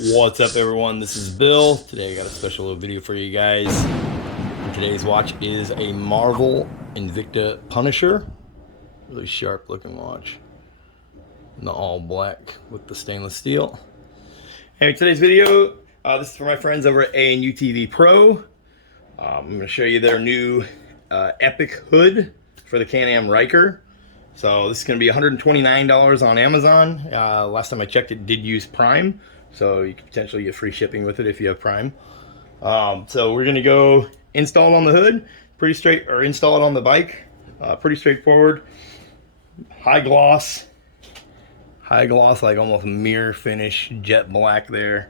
What's up, everyone? This is Bill. Today I got a special little video for you guys. And today's watch is a Marvel Invicta Punisher. Really sharp looking watch. In the all black with the stainless steel. Anyway, today's video, this is for my friends over at A&U TV Pro. I'm going to show you their new Epic hood for the Can-Am Ryker. So this is going to be $129 on Amazon. Last time I checked, it did use Prime. So you could potentially get free shipping with it if you have Prime. So we're gonna go install it on the hood, install it on the bike. Pretty straightforward. High gloss, like almost mirror finish, jet black there.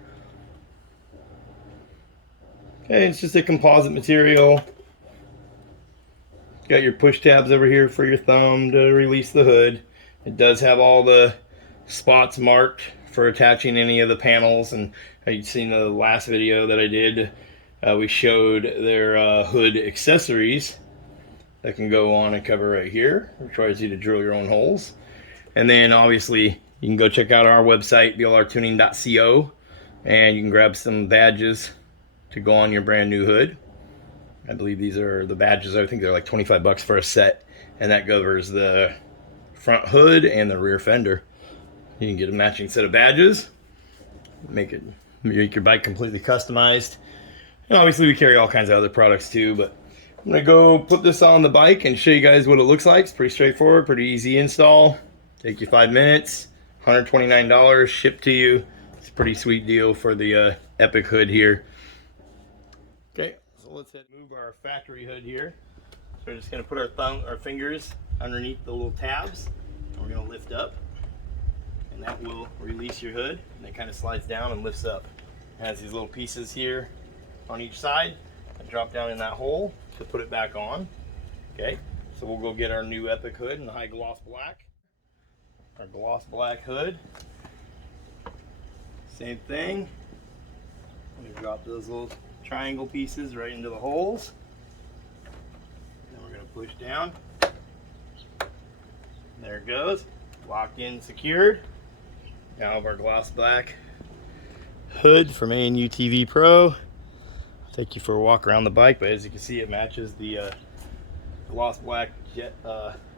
Okay, it's just a composite material. Got your push tabs over here for your thumb to release the hood. It does have all the spots marked for attaching any of the panels, and you've seen the last video that I did, we showed their hood accessories that can go on and cover right here. It requires you to drill your own holes. And then obviously you can go check out our website, BLRTUNING.TECH, and you can grab some badges to go on your brand new hood. I believe these are the badges. I think they're like 25 bucks for a set, and that covers the front hood and the rear fender. You can get a matching set of badges, make your bike completely customized. And obviously we carry all kinds of other products too, but I'm gonna go put this on the bike and show you guys what it looks like. It's pretty straightforward, pretty easy install. Take you 5 minutes, $129 shipped to you. It's a pretty sweet deal for the Epic hood here. Okay, so let's move our factory hood here. So we're just gonna put our fingers underneath the little tabs, and we're gonna lift up. And that will release your hood, and it kind of slides down and lifts up. It has these little pieces here on each side that drop down in that hole to put it back on. Okay, so we'll go get our new Epic hood in the high gloss black. Our gloss black hood. Same thing. We drop those little triangle pieces right into the holes. Then we're going to push down. There it goes. Locked in, secured. Now of our gloss black hood from A&U TV Pro. I'll take you for a walk around the bike, but as you can see, it matches the gloss black jet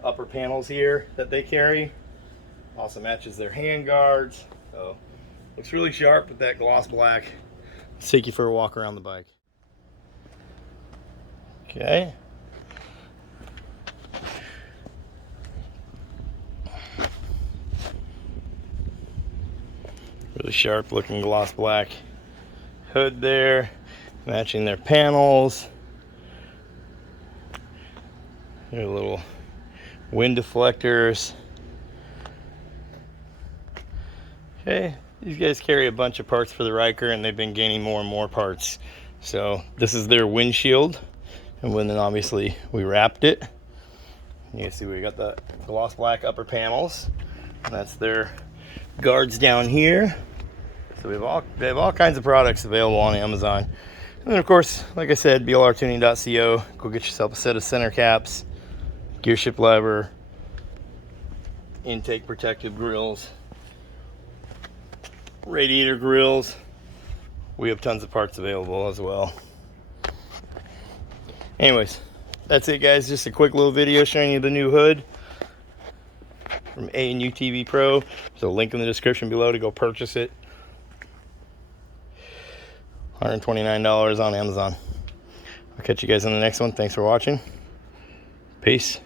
upper panels here that they carry. Also matches their hand guards. So looks really sharp with that gloss black. Let's take you for a walk around the bike. Okay. Really sharp looking gloss black hood there, matching their panels. Their little wind deflectors. Okay, these guys carry a bunch of parts for the Ryker, and they've been gaining more and more parts. So this is their windshield, and then obviously we wrapped it. You can see we got the gloss black upper panels, and that's their guards down here. So they have all kinds of products available on Amazon. And then of course, like I said, BLRTUNING.TECH. Go get yourself a set of center caps, gear shift lever, intake protective grills, radiator grills. We have tons of parts available as well. Anyways, that's it guys. Just a quick little video showing you the new hood from A&U TV Pro. There's a link in the description below to go purchase it. $129 on Amazon. I'll catch you guys in the next one. Thanks for watching. Peace.